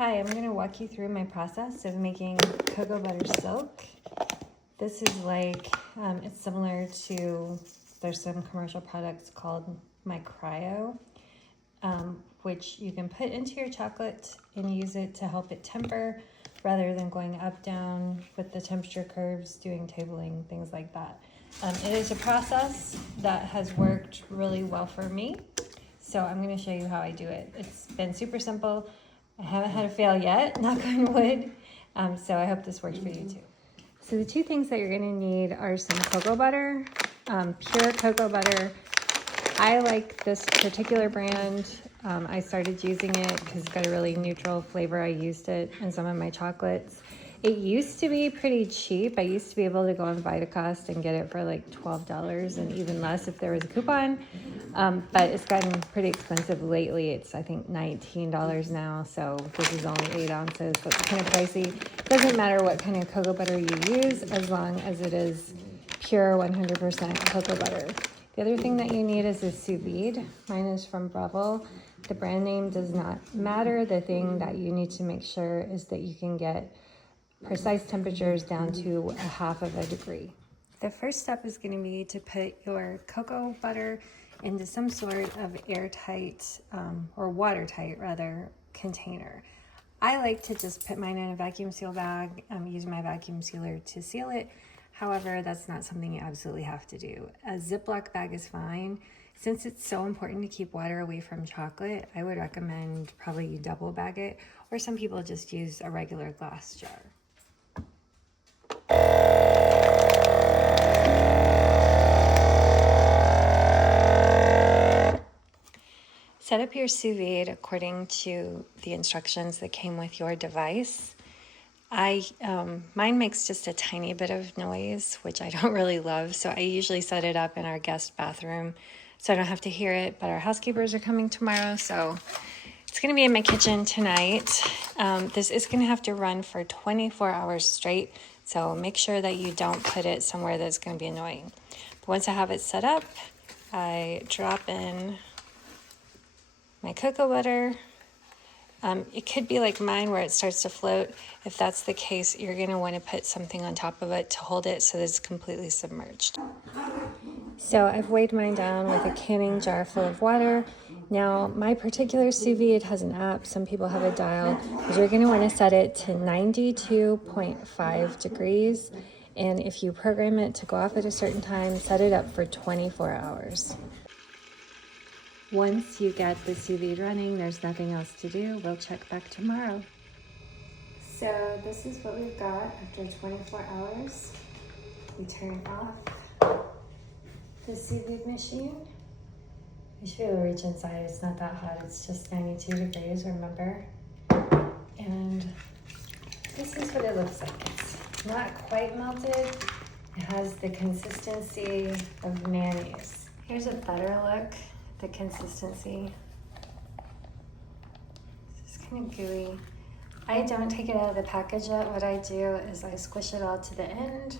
Hi, I'm going to walk you through my process of making cocoa butter silk. This is like, it's similar to, there's some commercial products called my cryo, which you can put into your chocolate and use it to help it temper rather than going up, down with the temperature curves, doing tabling, things like that. It is a process that has worked really well for me. So I'm going to show you how I do it. It's been super simple. I haven't had a fail yet, knock on wood. So I hope this works for you too. So the two things that you're going to need are some cocoa butter, pure cocoa butter. I like this particular brand. I started using it because it's got a really neutral flavor. I used it in some of my chocolates. It used to be pretty cheap. I used to be able to go on Vide and get it for like $12 and even less if there was a coupon. But it's gotten pretty expensive lately. It's, I think, $19 now. So this is only 8 ounces. So it's kind of pricey. It doesn't matter what kind of cocoa butter you use as long as it is pure 100% cocoa butter. The other thing that you need is a sous vide. Mine is from Breville. The brand name does not matter. The thing that you need to make sure is that you can get precise temperatures down to 1/2 degree. The first step is going to be to put your cocoa butter into some sort of airtight or watertight rather container. I like to just put mine in a vacuum seal bag, use my vacuum sealer to seal it. However, that's not something you absolutely have to do. A Ziploc bag is fine. Since it's so important to keep water away from chocolate, I would recommend probably you double bag it, or some people just use a regular glass jar. Set up your sous vide according to the instructions that came with your device. Mine makes just a tiny bit of noise, which I don't really love, so I usually set it up in our guest bathroom so I don't have to hear it, but our housekeepers are coming tomorrow, so it's going to be in my kitchen tonight. This is going to have to run for 24 hours straight, so make sure that you don't put it somewhere that's going to be annoying. But once I have it set up, I drop in my cocoa butter. It could be like mine where it starts to float. If that's the case, you're going to want to put something on top of it to hold it so that it's completely submerged. So I've weighed mine down with a canning jar full of water. Now, my particular sous vide has an app. Some people have a dial. But you're going to want to set it to 92.5 degrees. And if you program it to go off at a certain time, set it up for 24 hours. Once you get the sous vide running, there's nothing else to do. We'll check back tomorrow. So this is what we've got after 24 hours. We turn off the sous vide machine. You should be able to reach inside. It's not that hot. It's just 92 degrees, remember? And this is what it looks like. It's not quite melted. It has the consistency of mayonnaise. Here's a better look. The consistency. It's kind of gooey. I don't take it out of the package yet. What I do is I squish it all to the end,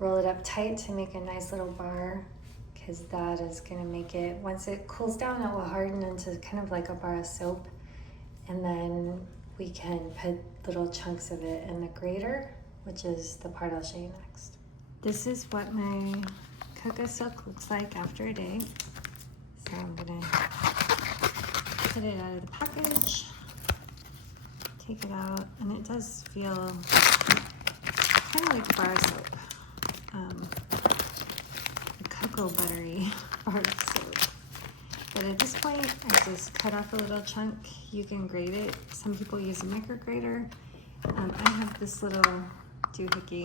roll it up tight to make a nice little bar, because that is going to make it, once it cools down, it will harden into kind of like a bar of soap, and then we can put little chunks of it in the grater, which is the part I'll show you next. This is what my cocoa silk looks like after a day. So I'm gonna get it out of the package, take it out, and it does feel kind of like bar soap, cocoa buttery bar soap. But at this point, I just cut off a little chunk. You can grate it. Some people use a micro grater. I have this little doohickey,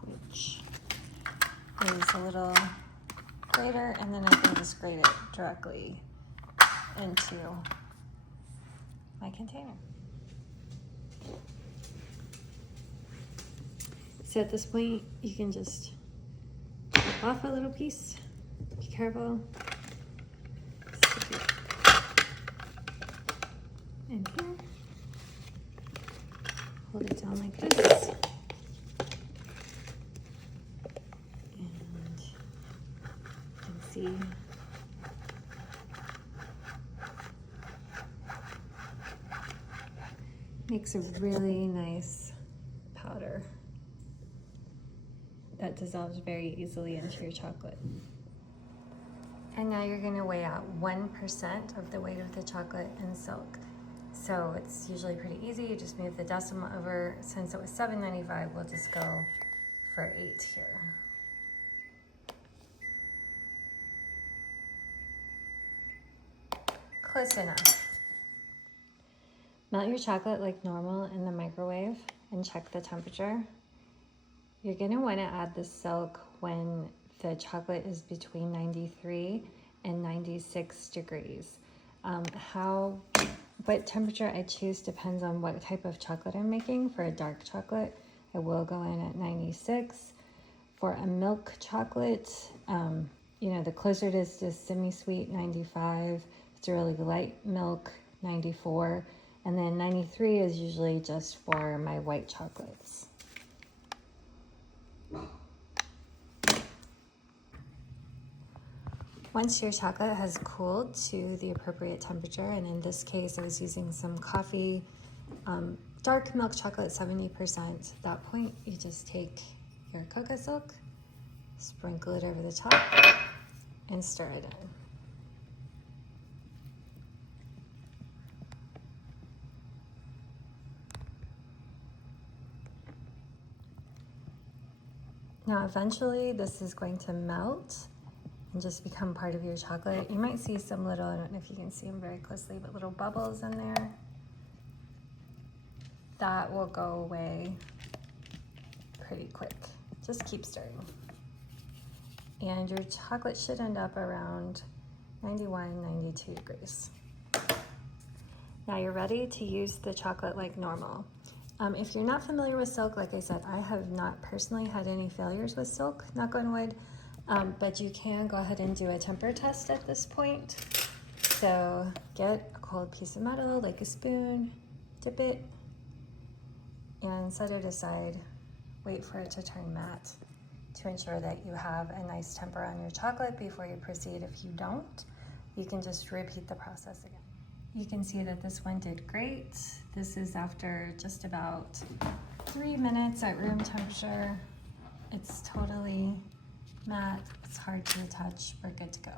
which is a little grater, and then I can just grate it directly into my container. So at this point, you can just chop off a little piece. Be careful. Stick it in here. Hold it down like this. See, Makes a really nice powder that dissolves very easily into your chocolate. And now you're gonna weigh out 1% of the weight of the chocolate in silk. So it's usually pretty easy. You just move the decimal over. Since it was $7.95, we'll just go for 8 here. Close enough. Melt your chocolate like normal in the microwave and check the temperature. You're gonna wanna add the silk when the chocolate is between 93 and 96 degrees. What temperature I choose depends on what type of chocolate I'm making. For a dark chocolate, I will go in at 96. For a milk chocolate, the closer it is to semi-sweet, 95. If it's a really light milk, 94. And then 93 is usually just for my white chocolates. Once your chocolate has cooled to the appropriate temperature, and in this case I was using some coffee, dark milk chocolate, 70%, at that point you just take your cocoa silk, sprinkle it over the top, and stir it in. Now eventually this is going to melt and just become part of your chocolate. You might see some little, I don't know if you can see them very closely, but little bubbles in there. That will go away pretty quick. Just keep stirring. And your chocolate should end up around 91, 92 degrees. Now you're ready to use the chocolate like normal. If you're not familiar with silk, like I said, I have not personally had any failures with silk, knock on wood. But you can go ahead and do a temper test at this point. So get a cold piece of metal, like a spoon, dip it, and set it aside. Wait for it to turn matte to ensure that you have a nice temper on your chocolate before you proceed. If you don't, you can just repeat the process again. You can see that this one did great. This is after just about 3 minutes at room temperature. It's totally matte, it's hard to touch, we're good to go.